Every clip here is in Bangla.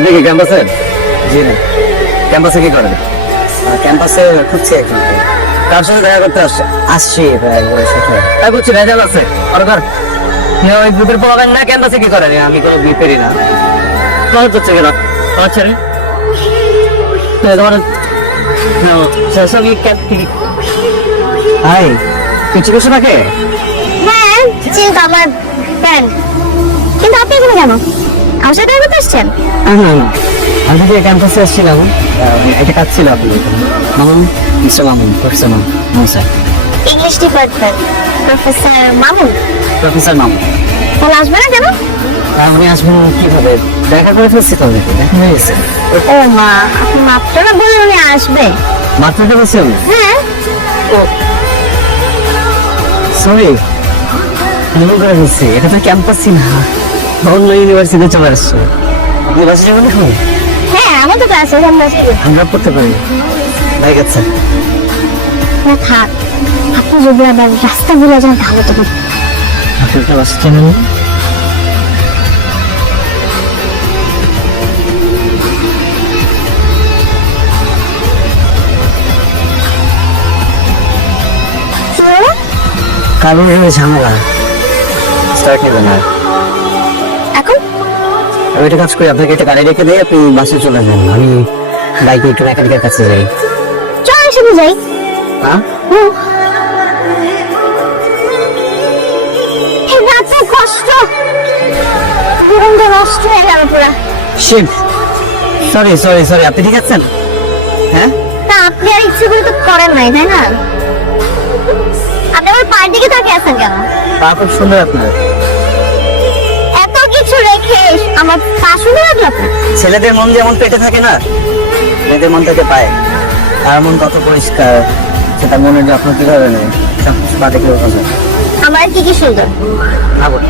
আপনি কি ক্যাম্পাসের জি না ক্যাম্পাসে কি করেন? ক্যাম্পাসে খুঁজছি এখন। কার সাথে দেখা করতে আসছে আসছি তাই বলছি ভেজাল আছে। আর কর ওই গ্রুপের পাবেন না ক্যাম্পাসে কি করেন? আমি কোনো গ্রুপেরই না। মনে করছে কেন আচ্ছা রে তোমার ক্যাম্প থেকে হাই কিছু কিছু রাখে হ্যাঁ আমার ফ্রেন্ড কিন্তু আপনি এখানে কেন? আমার সাথে করতে আসছেন? আমি যদি ক্যাম্পাসে আসছিলাম একটা কাজ ছিল আপনি Mamun mister Mamun professor Mamun sir. English department professor Mamun? Professor Mamun. তাহলে আসবে না কেন? আপনি আসবেন কীভাবে? দেখা করে ফেলছি তো দেখি দেখা হয়ে গেছে। ও মা আপনি মাত্র না বললেন উনি আসবে। মাত্র তো বলছি আমি? হ্যাঁ। সরি ভুল করে দিচ্ছি এটা তো ক্যাম্পাসই না। অন্য ইউনিভার্সিটিতে চলে আসছে। ইউনিভার্সিটি মানে কি? হ্যাঁ আমার তো ক্লাস এখন বসে আমরা পড়তে পারি। ভাই গেছে না থাক। আপনি যদি আবার রাস্তা ভুলে যান তাহলে তো আপনার ক্লাস চেনেন না? কি হলো? কারণ ঝামেলা। স্টার্ট নেবেন আর। আমি একটা কাজ করি আপনাকে একটা গাড়ি রেখে দিয়ে আপনি বাসে চলে যান। আমি বাইকে একটু মেকানিকের কাছে যাই। চল একসাথে যাই। হ্যাঁ? হুম। এই রাতে কষ্ট। নষ্ট হয়ে গেল পুরা। শিব সরি সরি সরি আপনি ঠিক আছেন? হ্যাঁ? তা আপনি আর ইচ্ছে করে তো করেন নাই তাই না? আপনি আমার পায়ের দিকে তাকিয়ে আছেন কেন? পা খুব সুন্দর আপনার। আমার পা শুনে রাখল আপনার? ছেলেদের মন যেমন পেটে থাকে না মেয়েদের মন থেকে পায়। আর মন কত পরিষ্কার সেটা মনের যত্ন কীভাবে নেয় সব কিছু পা দেখে বোঝা আমার কি কি সুন্দর? না বল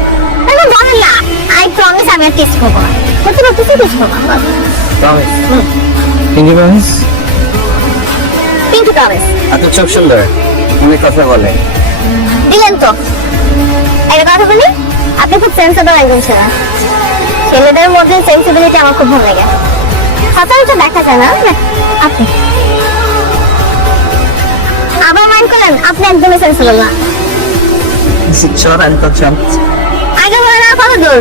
বলেন না আই প্রমিস আমি আর টেস্ট করব না। করতে করতেছি টেস্ট করব promise pinky promise pinky promise আপনার চোখ সুন্দর অনেক কথা বলে। দিলেন তো। একটা কথা বলি আপনি খুব সেন্সেবল একজন ছেলে। ছেলেদের মধ্যে সেন্সিবিলিটি আমার খুব ভালো লাগে। সচরাচর দেখা যায় না না, আপনি। আবার মাইন্ড করেন আপনি একদমই সেন্সিবল না। আগে বলেন কত দূর?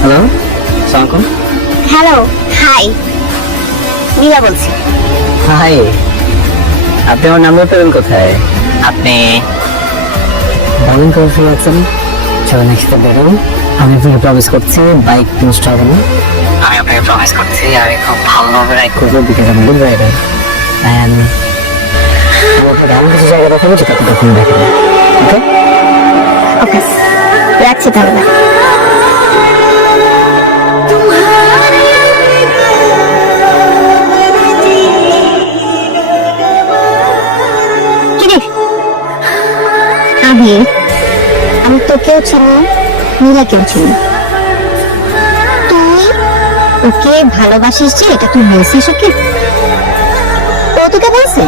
হ্যালো সালাম হ্যালো হাই নীলা বলছি। হাই আপনি আমার নাম্বার পেলেন কোথায়? আপনি করে ফ্রি আছেন। চলেন একসাথে বেরোন আমি আপনাকে প্রমিস করছি বাইক নষ্ট হবে না আমি আপনাকে প্রমিস করছি আমি খুব ভালোভাবে রাইড করব বিকজ আমি গুড রাইডার অ্যান্ড এমন কিছু জায়গা দেখাবো যেটা আপনি কখনো দেখেন ওকে ওকে রাখছি তাহলে। আমি আমি তোকেও চিনি নীলাকেও চিনি তুই ওকে ভালোবাসিস যে এটা তুই বলছিস ওকে? ও তোকে বলছে?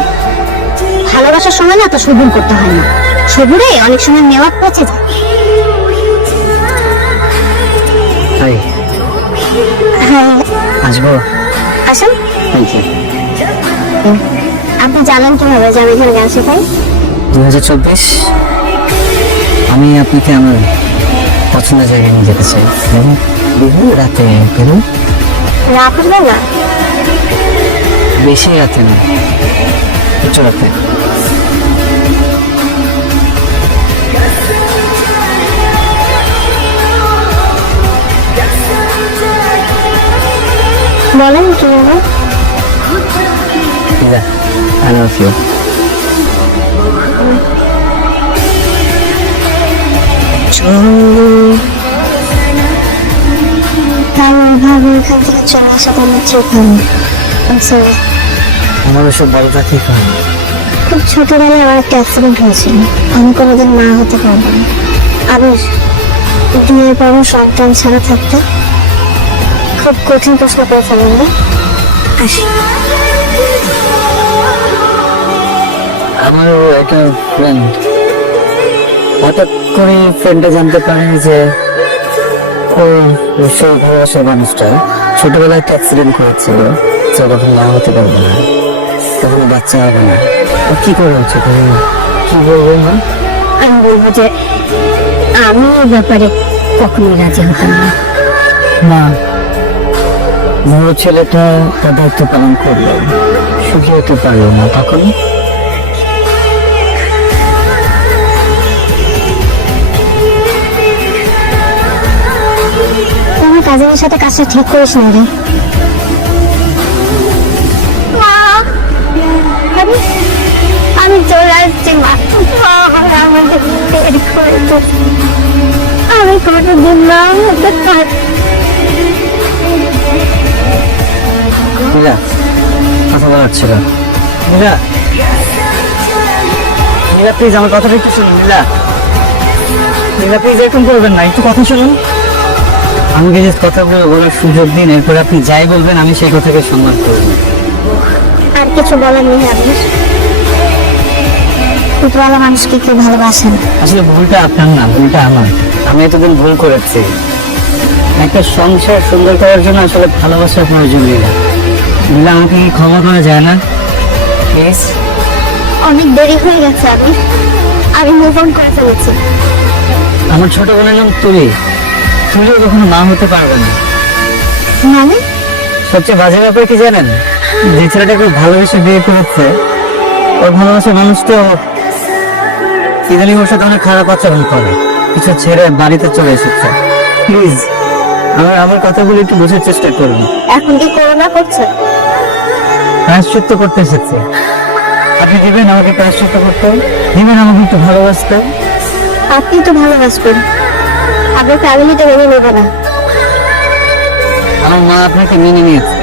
ভালোবাসার সময় না তো সবুর করতে হয় না। সবুরে অনেক সময় নেওয়া পচে যায়। হ্যাঁ। আসব। আসেন। আপনি জানেন কীভাবে যে আমি এখানে গান শেখাই দু হাজার চব্বিশ? আমি আপনাকে আমার পছন্দের জায়গায় নিয়ে যেতে চাই। দেখুন রাতে বেরুন রাত হবে না। বেশি রাতে না। একটু রাতে। বলেন কীভাবে Yeah, I love you. তেমন এখান থেকে চলে আসা কোনো ঠিক হয়নি সরি আমার ওসব বলটা ঠিক খুব ছোটবেলায় আমার একটা অ্যাক্সিডেন্ট হয়েছিল। আমি কোনোদিন মা হতে পারব না। আবার বিয়ের পর সন্তান ছাড়া থাকতে খুব কঠিন প্রশ্ন করে ফেলেন না আসি। আমার একটা ফ্রেন্ড হঠাৎ করে ফ্রেন্ডটা জানতে পারে যে ওই সেই ভালোবাসার মানুষটা ছোটবেলায় একটা অ্যাক্সিডেন্ট করেছিল যে কখন মা হতে পারবে না কখনো বাচ্চা হবে না। ও কি করে তুমি কি বলব মা? আমি বলব যে আমি এই ব্যাপারে কখনোই রাজি হতাম না। মা বড় ছেলেটা তার দায়িত্ব পালন করল সুখী হতে পারল না তখন। কাজিনের সাথে কাজটা ঠিক করিস না রে। আমি চলে আসছি মা। আমাদের বের করে আমি কোনোদিন না হতে পারি মীরা কথা বলার ছিল। মীরা মীরা প্লিজ আমার কথাটা একটু শুনুন মীরা। মীরা প্লিজ এরকম করবেন না একটু কথা শুনুন। আমাকে যে কথাগুলো বলার সুযোগ দিন এরপর আপনি যাই বলবেন আমি সেই কথাকে সম্মান করব। আর কিছু বলার নেই আপনি ফুটবলা মানুষকে কেউ ভালোবাসেন? আসলে ভুলটা আপনার না ভুলটা আমার। আমি এতদিন ভুল করেছি। একটা সংসার সুন্দর করার জন্য আসলে ভালোবাসার প্রয়োজন নেই না। মীরা আমাকে কি ক্ষমা করা যায় না? প্লিজ অনেক দেরি হয়ে গেছে আমি আমি মুভ অন করে ফেলেছি। আমার ছোট বোনের নাম তুলি। তুলিও কখনো মা হতে পারবে না। মানে? সবচেয়ে বাজে ব্যাপার কি জানেন? যে ছেলেটাকে ভালোবেসে বিয়ে করেছে ওর ভালোবাসার মানুষ তো ইদানিং ওর সাথে অনেক খারাপ আচরণ করে। কিছু ছেড়ে বাড়িতে চলে এসেছে। প্লিজ আমার আমার কথাগুলো একটু বোঝার চেষ্টা করুন। এখন কি করোনা করছে? প্রায়শ্চিত্ত করতে এসেছে। আপনি দিবেন আমাকে প্রায়শ্চিত্ত করতে? দিবেন আমাকে একটু ভালোবাসতে? আপনি তো ভালোবাসবেন। আপনার ফ্যামিলিতে মেনে নেবে না আমার মা আপনাকে মেনে নিয়েছে।